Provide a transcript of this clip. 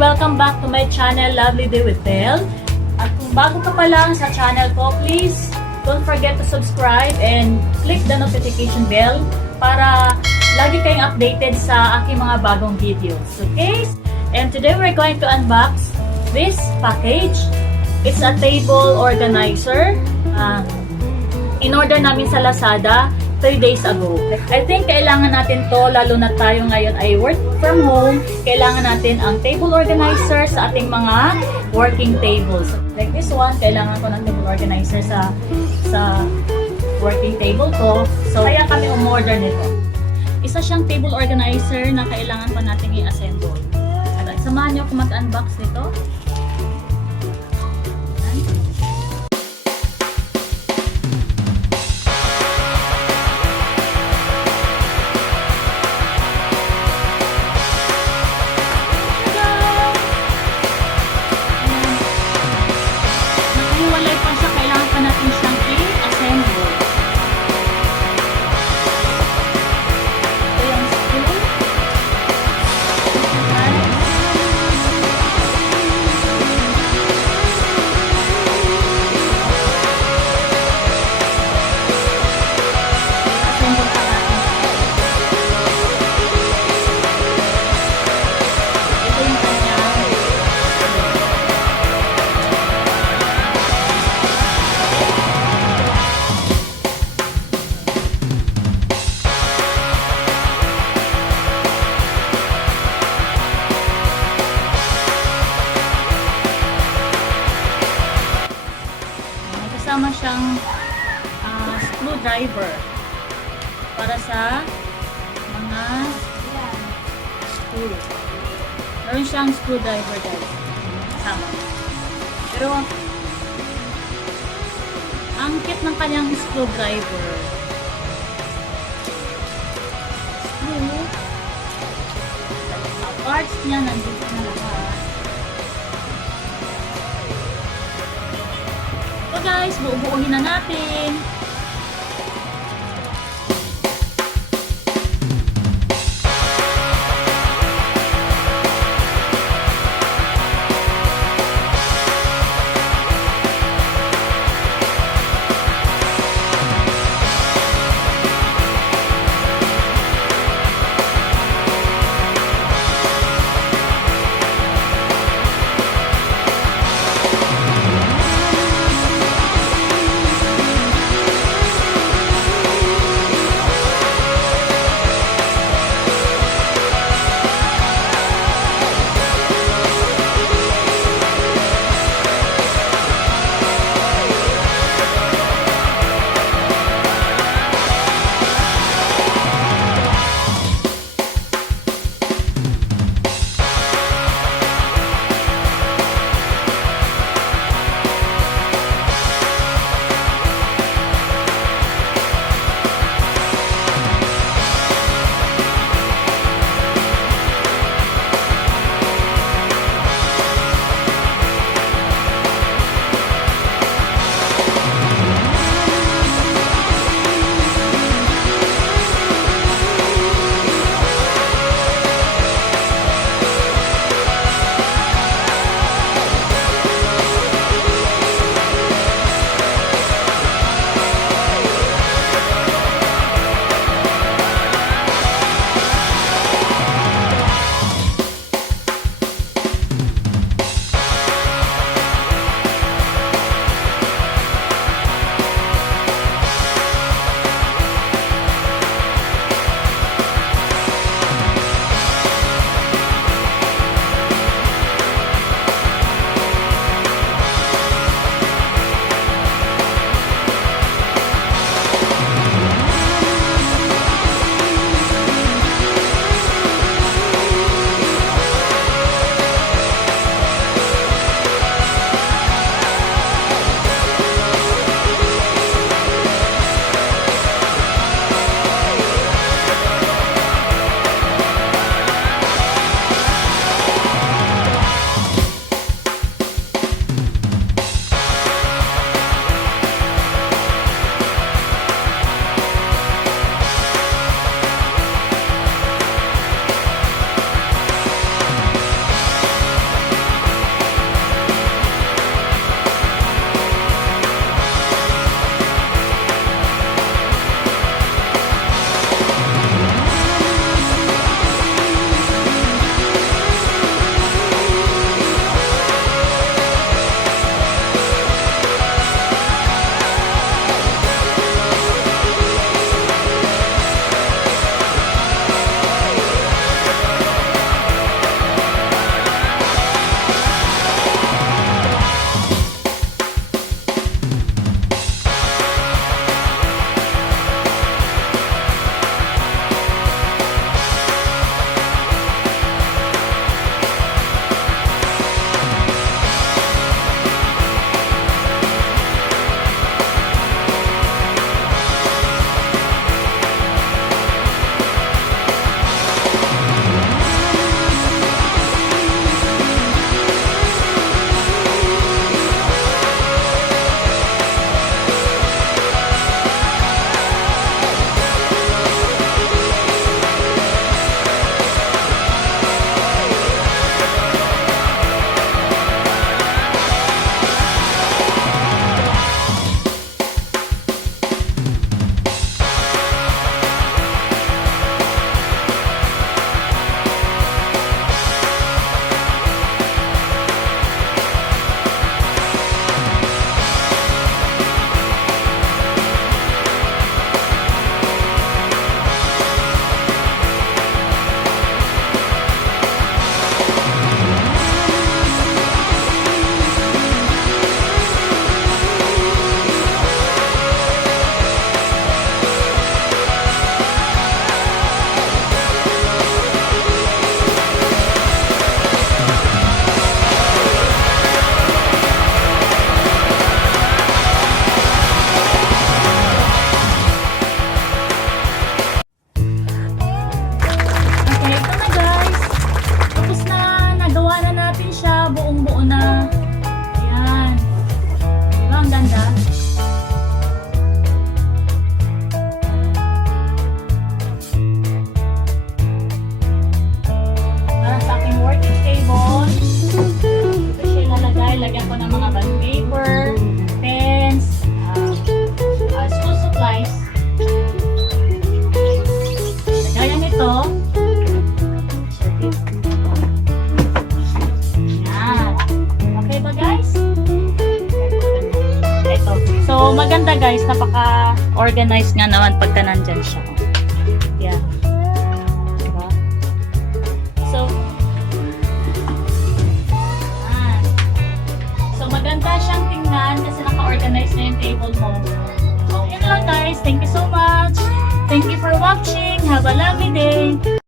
Welcome back to my channel, Lovely Day with Tel. At kung bago ka pa lang sa channel ko, please don't forget to subscribe and click the notification bell para lagi kayong updated sa aking mga bagong videos. Okay? And today we're going to unbox this package. It's a table organizer. In-order namin sa Lazada 3 days ago. I think kailangan natin to, lalo na tayo ngayon ay work from home. Kailangan natin ang table organizer sa ating mga working tables. Like this one, kailangan ko ng table organizer sa working table ko. So, kaya kami umorder nito. Isa siyang table organizer na kailangan pa natin i-assemble. Samahan niyo kung mag-unbox nito. Kasama siyang screwdriver para sa mga screw. Meron siyang screwdriver guys. Kasama. Pero ang kit ng kanyang screwdriver. Screw. Ang parts niya nandito na lahat. So guys, buubuuhin na natin. So, maganda guys, napaka-organized nga naman pagka nandyan siya. Yeah. Diba? So, yan. So, maganda siyang tingnan kasi naka-organize na yung table mo. So, yun lang guys. Thank you so much. Thank you for watching. Have a lovely day.